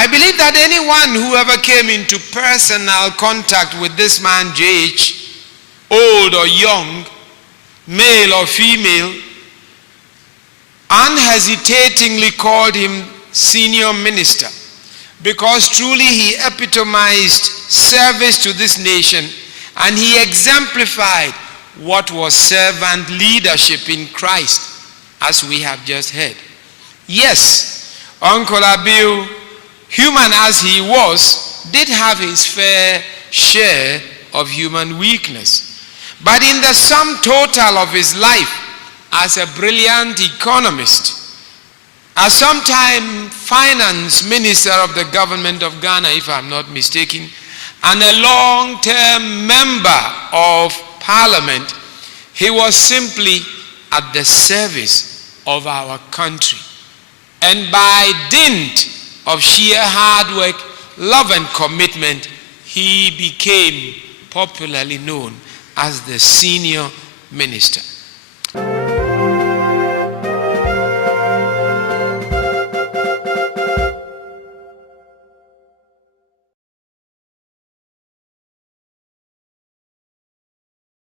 I believe that anyone who ever came into personal contact with this man J.H., old or young, male or female, unhesitatingly called him senior minister, because truly he epitomized service to this nation, and he exemplified what was servant leadership in Christ, as we have just heard. Yes, Uncle Abiu, human as he was, did have his fair share of human weakness. But in the sum total of his life, as a brilliant economist, as sometime finance minister of the government of Ghana, if I'm not mistaken, and a long-term member of parliament, he was simply at the service of our country. And by dint of sheer hard work, love and commitment, he became popularly known as the senior minister.